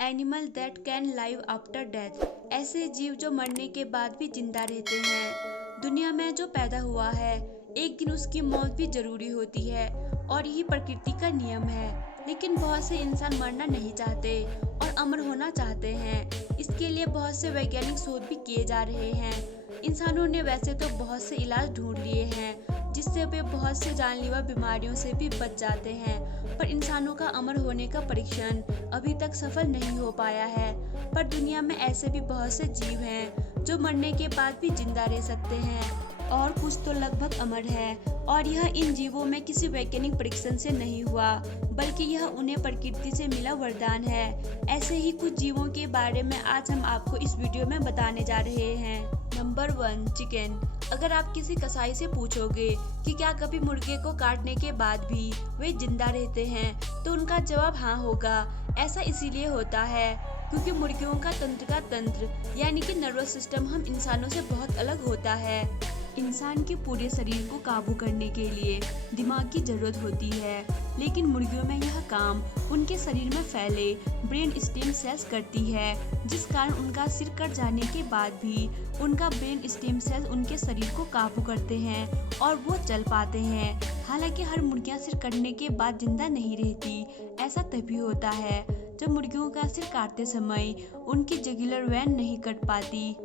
Animal that can live after death, ऐसे जीव जो मरने के बाद भी जिंदा रहते हैं। दुनिया में जो पैदा हुआ है एक दिन उसकी मौत भी जरूरी होती है और यही प्रकृति का नियम है। लेकिन बहुत से इंसान मरना नहीं चाहते और अमर होना चाहते हैं। इसके लिए बहुत से वैज्ञानिक शोध भी किए जा रहे हैं। इंसानों ने वैसे तो बहुत से इलाज ढूंढ लिए हैं जिससे वे बहुत से जानलेवा बीमारियों से भी बच जाते हैं, पर इंसानों का अमर होने का परीक्षण अभी तक सफल नहीं हो पाया है। पर दुनिया में ऐसे भी बहुत से जीव हैं जो मरने के बाद भी जिंदा रह सकते हैं और कुछ तो लगभग अमर है। और यह इन जीवों में किसी वैज्ञानिक परीक्षण से नहीं हुआ, बल्कि यह उन्हें प्रकृति से मिला वरदान है। ऐसे ही कुछ जीवों के बारे में आज हम आपको इस वीडियो में बताने जा रहे हैं। Number 1, chicken. अगर आप किसी कसाई से पूछोगे कि क्या कभी मुर्गे को काटने के बाद भी वे जिंदा रहते हैं, तो उनका जवाब हाँ होगा। ऐसा इसीलिए होता है क्योंकि मुर्गियों का तंत्र यानी कि नर्वस सिस्टम हम इंसानों से बहुत अलग होता है। इंसान के पूरे शरीर को काबू करने के लिए दिमाग की जरूरत होती है, लेकिन मुर्गियों में यह काम उनके शरीर में फैले ब्रेन स्टेम सेल्स करती है, जिस कारण उनका सिर कट जाने के बाद भी उनका ब्रेन स्टेम सेल्स उनके शरीर को काबू करते हैं और वो चल पाते हैं। हालांकि हर मुर्गियां सिर कटने के बाद जिंदा नहीं रहती। ऐसा तभी होता है जब मुर्गियों का सिर काटते समय उनकी जुगुलर वेन नहीं कट पाती।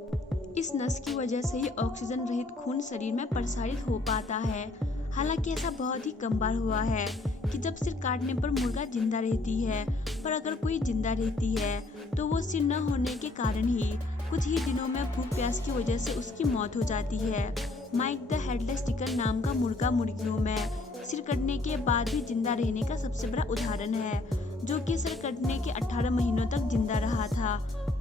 इस नस की वजह से ही ऑक्सीजन रहित खून शरीर में प्रसारित हो पाता है। हालांकि ऐसा बहुत ही कम बार हुआ है कि जब सिर काटने पर मुर्गा जिंदा रहती है, पर अगर कोई जिंदा रहती है तो वो सिर न होने के कारण ही कुछ ही दिनों में भूख प्यास की वजह से उसकी मौत हो जाती है। माइक द हेडलेस चिकन नाम का मुर्गा मुर्गियों में सिर कटने के बाद भी जिंदा रहने का सबसे बड़ा उदाहरण है, जो कि सिर कटने के 18 महीनों तक जिंदा रहा था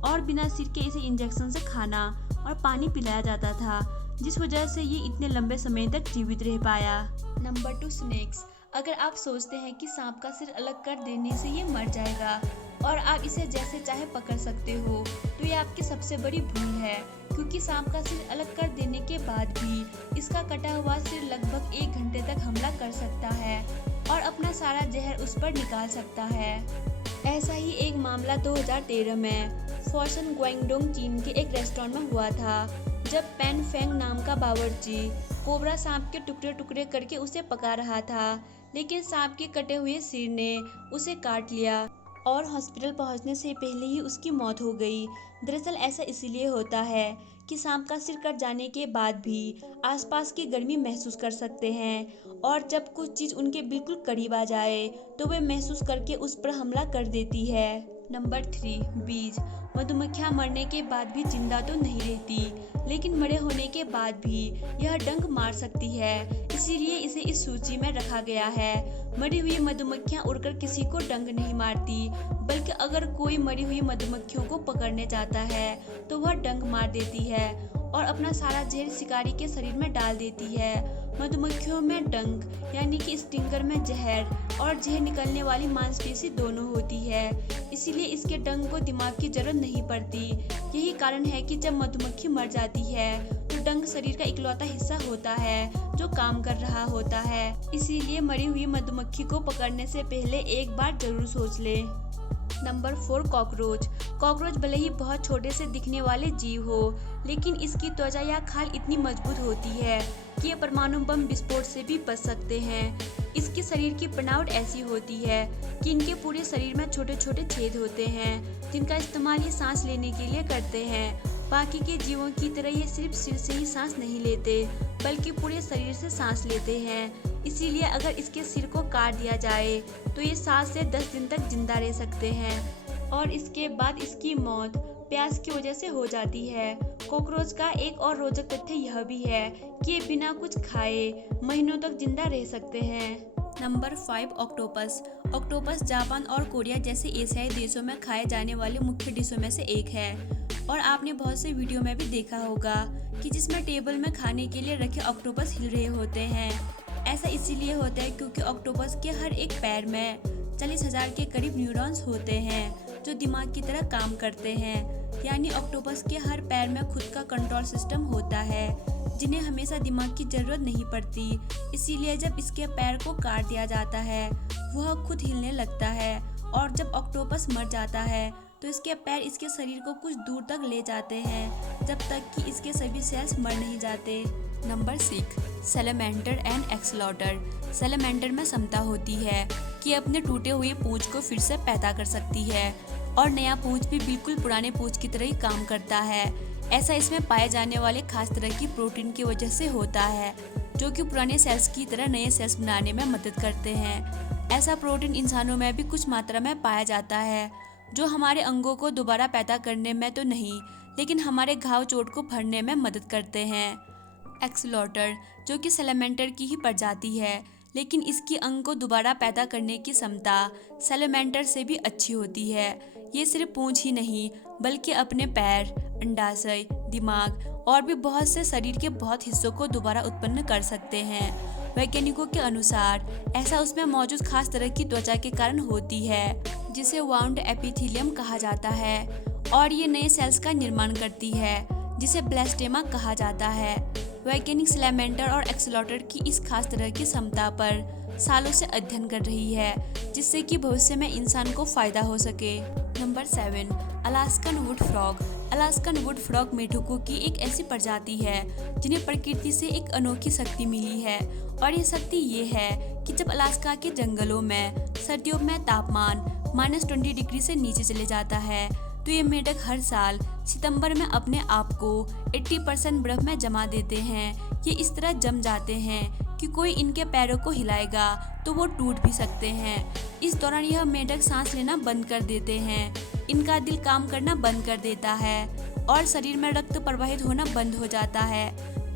और बिना सिर के इसे इंजेक्शन से खाना और पानी पिलाया जाता था, जिस वजह से ये इतने लंबे समय तक जीवित रह पाया। Number 2, snakes. अगर आप सोचते हैं कि सांप का सिर अलग कर देने से ये मर जाएगा और आप इसे जैसे चाहे पकड़ सकते हो, तो ये आपकी सबसे बड़ी भूल है, क्योंकि सांप का सिर अलग कर देने के बाद भी इसका कटा हुआ सिर लगभग 1 घंटे तक हमला कर सकता है और अपना सारा जहर उस पर निकाल सकता है। ऐसा ही एक मामला 2013 में फॉशन ग्वांगडोंग चीन के एक रेस्टोरेंट में हुआ था, जब पेन फेंग नाम का बावर्ची कोबरा सांप के टुकड़े टुकड़े करके उसे पका रहा था, लेकिन सांप के कटे हुए सिर ने उसे काट लिया और हॉस्पिटल पहुंचने से पहले ही उसकी मौत हो गई। दरअसल ऐसा इसीलिए होता है कि सांप का सिर कट जाने के बाद भी आसपास की गर्मी महसूस कर सकते हैं और जब कुछ चीज उनके बिल्कुल करीब आ जाए तो वे महसूस करके उस पर हमला कर देती है। नंबर 3, बीज। मधुमक्खियां मरने के बाद भी जिंदा तो नहीं रहती, लेकिन मरे होने के बाद भी यह डंक मार सकती है, इसीलिए इसे इस सूची में रखा गया है। मरी हुई मधुमक्खियां उड़कर किसी को डंक नहीं मारती, बल्कि अगर कोई मरी हुई मधुमक्खियों को पकड़ने जाता है तो वह डंक मार देती है और अपना सारा जहर शिकारी के शरीर में डाल देती है। मधुमक्खियों में डंक यानी कि स्टिंगर में जहर और जहर निकलने वाली मांसपेशी दोनों होती है, इसीलिए इसके डंक को दिमाग की जरूरत नहीं पड़ती। यही कारण है कि जब मधुमक्खी मर जाती है तो डंक शरीर का इकलौता हिस्सा होता है जो काम कर रहा होता है। इसीलिए मरी हुई मधुमक्खी को पकड़ने से पहले एक बार जरूर सोच ले। Number 4, cockroach. कॉकरोच भले ही बहुत छोटे से दिखने वाले जीव हो, लेकिन इसकी त्वचा या खाल इतनी मजबूत होती है कि ये परमाणु बम विस्फोट से भी बच सकते हैं। इसके शरीर की बनावट ऐसी होती है कि इनके पूरे शरीर में छोटे छोटे छेद होते हैं, जिनका इस्तेमाल ये सांस लेने के लिए करते हैं। बाकी के जीवों की तरह ये सिर्फ सिर से ही सांस नहीं लेते, बल्कि पूरे शरीर से सांस लेते हैं। इसीलिए अगर इसके सिर को काट दिया जाए तो ये 7 से 10 दिन तक जिंदा रह सकते हैं और इसके बाद इसकी मौत प्यास की वजह से हो जाती है। कॉकरोच का एक और रोचक तथ्य यह भी है कि ये बिना कुछ खाए महीनों तक जिंदा रह सकते हैं। Number 5, octopus. ऑक्टोपस जापान और कोरिया जैसे एशियाई देशों में खाए जाने वाले मुख्य डिशों में से एक है और आपने बहुत से वीडियो में भी देखा होगा कि जिसमें टेबल में खाने के लिए रखे ऑक्टोपस हिल रहे होते हैं। ऐसा इसीलिए होता है क्योंकि ऑक्टोपस के हर एक पैर में 40,000 के करीब न्यूरॉन्स होते हैं जो दिमाग की तरह काम करते हैं। यानी ऑक्टोपस के हर पैर में खुद का कंट्रोल सिस्टम होता है, जिन्हें हमेशा दिमाग की जरूरत नहीं पड़ती। इसीलिए जब इसके पैर को काट दिया जाता है वह खुद हिलने लगता है और जब ऑक्टोपस मर जाता है तो इसके पैर इसके शरीर को कुछ दूर तक ले जाते हैं जब तक कि इसके सभी सेल्स मर नहीं जाते। Number 6, salamander and axolotl. Salamander में क्षमता होती है कि अपने टूटे हुए पूंछ को फिर से पैदा कर सकती है और नया पूंछ भी बिल्कुल पुराने पूंछ की तरह ही काम करता है। ऐसा इसमें पाए जाने वाले खास तरह की प्रोटीन की वजह से होता है जो कि पुराने सेल्स की तरह नए सेल्स बनाने में मदद करते हैं। ऐसा प्रोटीन इंसानों में भी कुछ मात्रा में पाया जाता है जो हमारे अंगों को दोबारा पैदा करने में तो नहीं, लेकिन हमारे घाव चोट को भरने में मदद करते हैं। एक्सलॉटर जो कि सैलमेंडर की ही प्रजाति है, लेकिन इसकी अंग को दोबारा पैदा करने की क्षमता सैलमेंडर से भी अच्छी होती है। ये सिर्फ पूंछ ही नहीं बल्कि अपने पैर, अंडाशय, दिमाग और भी बहुत से शरीर के बहुत हिस्सों को दोबारा उत्पन्न कर सकते हैं। वैज्ञानिकों के अनुसार ऐसा उसमें मौजूद खास तरह की त्वचा के कारण होती है जिसे वाउंड एपिथेलियम कहा जाता है और ये नए सेल्स का निर्माण करती है जिसे ब्लास्टेमा कहा जाता है। वैज्ञानिक सैलमेंडर और एक्सलॉटर की इस खास तरह की क्षमता पर सालों से अध्ययन कर रही है जिससे कि भविष्य में इंसान को फायदा हो सके। Number 7, Alaskan wood frog. Alaskan wood frog मेढकों की एक ऐसी प्रजाति है जिन्हें प्रकृति से एक अनोखी शक्ति मिली है और ये शक्ति ये है कि जब अलास्का के जंगलों में सर्दियों में तापमान -20 डिग्री से नीचे चले जाता है तो ये मेढक हर साल सितंबर में अपने आप को 80% बर्फ में जमा देते हैं। ये इस तरह जम जाते हैं कि कोई इनके पैरों को हिलाएगा तो वो टूट भी सकते हैं। इस दौरान यह मेढक सांस लेना बंद कर देते हैं, इनका दिल काम करना बंद कर देता है और शरीर में रक्त प्रवाहित होना बंद हो जाता है।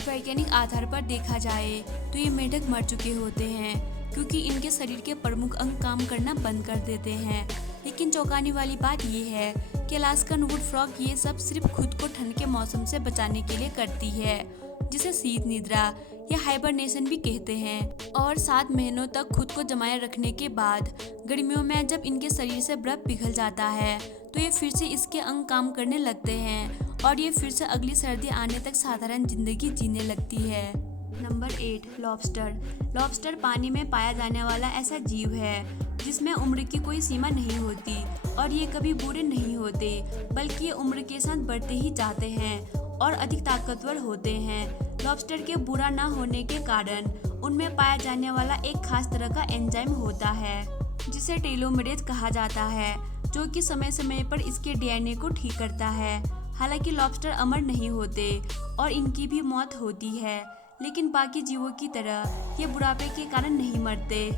वैज्ञानिक आधार पर देखा जाए तो ये मेढक मर चुके होते हैं क्योंकि इनके शरीर के प्रमुख अंग काम करना बंद कर देते हैं। लेकिन चौंकाने वाली बात ये है कि अलास्कन वुड फ्रॉग ये सब सिर्फ खुद को ठंड के मौसम से बचाने के लिए करती है जिसे शीत निद्रा या हाइबरनेशन भी कहते हैं। और 7 महीनों तक खुद को जमाए रखने के बाद गर्मियों में जब इनके शरीर से बर्फ पिघल जाता है तो ये फिर से इसके अंग काम करने लगते हैं और ये फिर से अगली सर्दी आने तक साधारण जिंदगी जीने लगती है। Number 8, lobster. लॉबस्टर पानी में पाया जाने वाला ऐसा जीव है जिसमें उम्र की कोई सीमा नहीं होती और ये कभी बूढ़े नहीं होते बल्कि ये उम्र के साथ बढ़ते ही जाते हैं और अधिक ताकतवर होते हैं। लॉबस्टर के बूढ़ा ना होने के कारण उनमें पाया जाने वाला एक खास तरह का एंजाइम होता है जिसे टेलोमेरेज कहा जाता है जो कि समय समय पर इसके डीएनए को ठीक करता है। हालांकि लॉबस्टर अमर नहीं होते और इनकी भी मौत होती है, लेकिन बाकी जीवों की तरह ये बुढ़ापे के कारण नहीं मरते,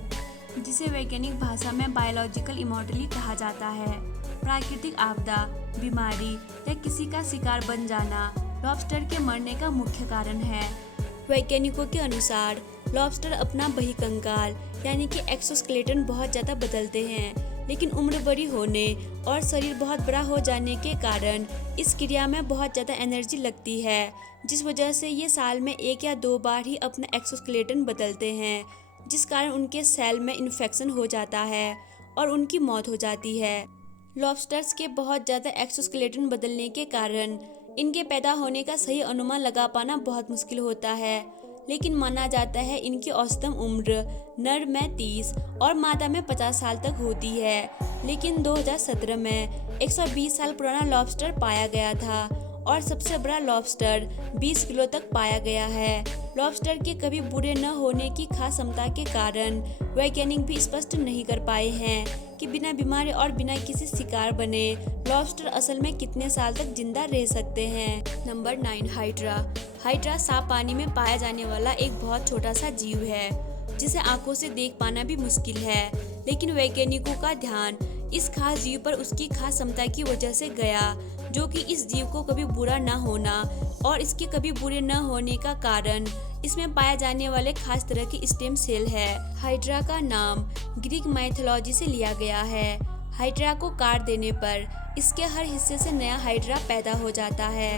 जिसे वैज्ञानिक भाषा में बायोलॉजिकल इमॉर्टलिटी कहा जाता है। प्राकृतिक आपदा, बीमारी या किसी का शिकार बन जाना लॉबस्टर के मरने का मुख्य कारण है। वैज्ञानिकों के अनुसार लॉबस्टर अपना बहिकंकाल यानी कि एक्सोस्केलेटन बहुत ज़्यादा बदलते हैं, लेकिन उम्र बड़ी होने और शरीर बहुत बड़ा हो जाने के कारण इस क्रिया में बहुत ज़्यादा एनर्जी लगती है, जिस वजह से ये साल में 1 या 2 बार ही अपना एक्सोस्केलेटन बदलते हैं, जिस कारण उनके सेल में इन्फेक्शन हो जाता है और उनकी मौत हो जाती है। लॉबस्टर्स के बहुत ज़्यादा एक्सोस्केलेटन बदलने के कारण इनके पैदा होने का सही अनुमान लगा पाना बहुत मुश्किल होता है, लेकिन माना जाता है इनकी औसतन उम्र नर में 30 और मादा में 50 साल तक होती है। लेकिन 2017 में 120 साल पुराना लॉबस्टर पाया गया था और सबसे बड़ा लॉबस्टर 20 किलो तक पाया गया है। लॉबस्टर के कभी बूढ़े न होने की खास क्षमता के कारण वैज्ञानिक भी स्पष्ट नहीं कर पाए हैं कि बिना बीमारी और बिना किसी शिकार बने लॉबस्टर असल में कितने साल तक जिंदा रह सकते हैं। Number 9, hydra. हाइड्रा साफ पानी में पाया जाने वाला एक बहुत छोटा सा जीव है जिसे आंखों से देख पाना भी मुश्किल है, लेकिन वैज्ञानिकों का ध्यान इस खास जीव पर उसकी खास क्षमता की वजह से गया, जो कि इस जीव को कभी बुरा न होना और इसके कभी बुरे न होने का कारण इसमें पाए जाने वाले खास तरह की स्टेम सेल है। हाइड्रा का नाम ग्रीक माइथोलॉजी से लिया गया है। हाइड्रा को काट देने पर इसके हर हिस्से से नया हाइड्रा पैदा हो जाता है।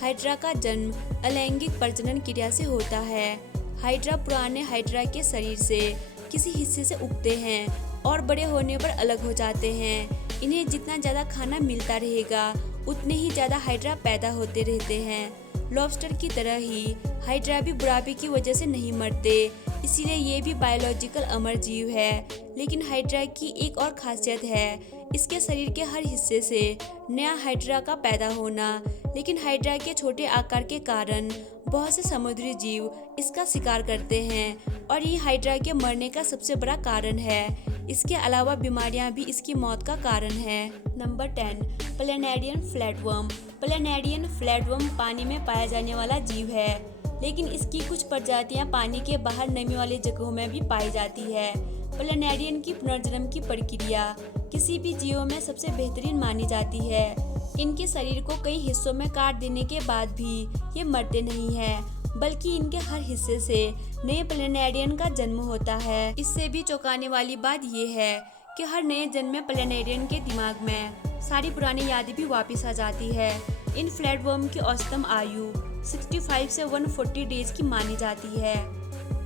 हाइड्रा का जन्म अलैंगिक प्रजनन क्रिया से होता है। हाइड्रा पुराने हाइड्रा के शरीर से किसी हिस्से से उगते हैं और बड़े होने पर अलग हो जाते हैं। इन्हें जितना ज़्यादा खाना मिलता रहेगा उतने ही ज़्यादा हाइड्रा पैदा होते रहते हैं। लॉबस्टर की तरह ही हाइड्रा भी बुढ़ापे की वजह से नहीं मरते, इसीलिए ये भी बायोलॉजिकल अमर जीव है। लेकिन हाइड्रा की एक और खासियत है इसके शरीर के हर हिस्से से नया हाइड्रा का पैदा होना। लेकिन हाइड्रा के छोटे आकार के कारण बहुत से समुद्री जीव इसका शिकार करते हैं और ये हाइड्रा के मरने का सबसे बड़ा कारण है। इसके अलावा बीमारियां भी इसकी मौत का कारण है। Number 10, planarian flatworm. Planarian flatworm पानी में पाया जाने वाला जीव है, लेकिन इसकी कुछ प्रजातियां पानी के बाहर नमी वाली जगहों में भी पाई जाती है। प्लेनेडियन की पुनर्जन्म की प्रक्रिया किसी भी जीवों में सबसे बेहतरीन मानी जाती है। इनके शरीर को कई हिस्सों में काट देने के बाद भी ये मरते नहीं हैं, बल्कि इनके हर हिस्से से नए प्लेनेडियन का जन्म होता है। इससे भी चौंकाने वाली बात ये है कि हर नए जन्म में प्लेनेडियन के दिमाग में सारी पुरानी यादें भी वापस आ जाती है। इन फ्लैटवर्म की औसतन आयु 65 से 140 डेज की मानी जाती है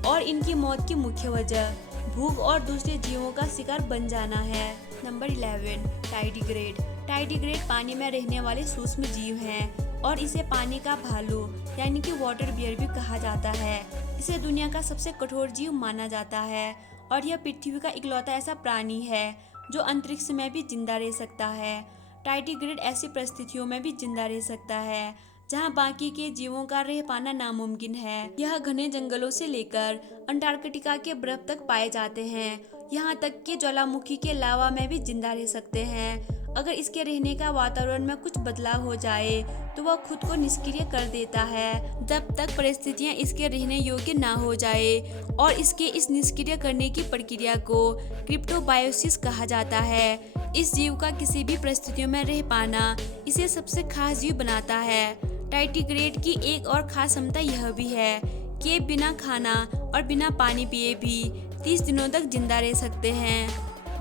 और इनकी मौत की मुख्य वजह भूख और दूसरे जीवों का शिकार बन जाना है। Number 11, tardigrade. टार्डिग्रेड पानी में रहने वाले सूक्ष्म जीव हैं और इसे पानी का भालू यानी कि वाटर बियर भी कहा जाता है। इसे दुनिया का सबसे कठोर जीव माना जाता है और यह पृथ्वी का इकलौता ऐसा प्राणी है जो अंतरिक्ष में भी जिंदा रह सकता है। टार्डिग्रेड ऐसी परिस्थितियों में भी जिंदा रह सकता है जहां बाकी के जीवों का रह पाना नामुमकिन है। यह घने जंगलों से लेकर अंटार्कटिका के बर्फ तक पाए जाते हैं। यहाँ तक कि ज्वालामुखी के लावा में भी जिंदा रह सकते हैं। अगर इसके रहने का वातावरण में कुछ बदलाव हो जाए तो वह खुद को निष्क्रिय कर देता है जब तक परिस्थितियां इसके रहने योग्य ना हो जाए, और इसके इस निष्क्रिय करने की प्रक्रिया को क्रिप्टोबायोसिस कहा जाता है। इस जीव का किसी भी परिस्थितियों में रह पाना इसे सबसे खास जीव बनाता है। टार्डिग्रेड की एक और खास क्षमता यह भी है कि ये बिना खाना और बिना पानी पिए भी 30 दिनों तक जिंदा रह सकते हैं।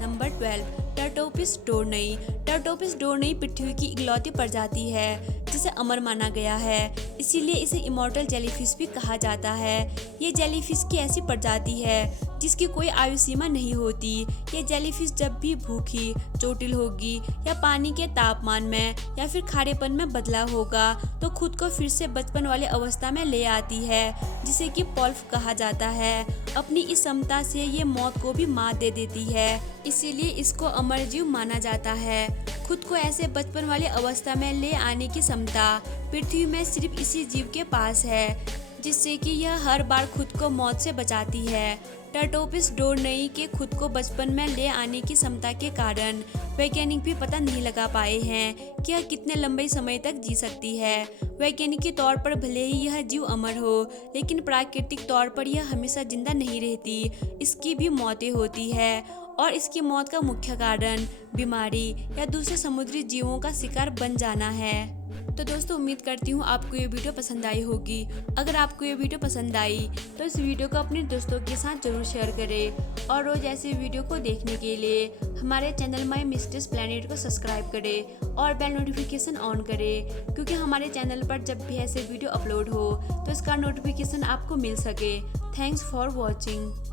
नंबर 12, टर्टोपिस डोरनई। टर्टोपिस डोरनई पृथ्वी की इकलौती प्रजाति है जिसे अमर माना गया है, इसीलिए इसे इमॉर्टल जेलीफिश भी कहा जाता है। ये जेलीफिश की ऐसी प्रजाति है जिसकी कोई आयु सीमा नहीं होती। ये जेलीफिश जब भी भूखी, चोटिल होगी या पानी के तापमान में या फिर खारेपन में बदलाव होगा तो खुद को फिर से बचपन वाली अवस्था में ले आती है, जिसे कि पल्प कहा जाता है। अपनी इस क्षमता से ये मौत को भी मात दे देती है, इसीलिए इसको अमर जीव माना जाता है। खुद को ऐसे बचपन वाली अवस्था में ले आने की क्षमता पृथ्वी में सिर्फ इसी जीव के पास है, जिससे कि यह हर बार खुद को मौत से बचाती है। टर्टोपिस डोरनई के खुद को बचपन में ले आने की क्षमता के कारण वैज्ञानिक भी पता नहीं लगा पाए हैं कि यह कितने लंबे समय तक जी सकती है। वैज्ञानिक तौर पर भले ही यह जीव अमर हो, लेकिन प्राकृतिक तौर पर यह हमेशा जिंदा नहीं रहती। इसकी भी मौतें होती है और इसकी मौत का मुख्य कारण बीमारी या दूसरे समुद्री जीवों का शिकार बन जाना है। तो दोस्तों, उम्मीद करती हूँ आपको ये वीडियो पसंद आई होगी। अगर आपको ये वीडियो पसंद आई तो इस वीडियो को अपने दोस्तों के साथ जरूर शेयर करें और रोज ऐसे वीडियो को देखने के लिए हमारे चैनल माय मिस्ट्रेस प्लैनेट को सब्सक्राइब करें और बेल नोटिफिकेशन ऑन करें, क्योंकि हमारे चैनल पर जब भी ऐसे वीडियो अपलोड हो तो इसका नोटिफिकेशन आपको मिल सके। Thanks for watching.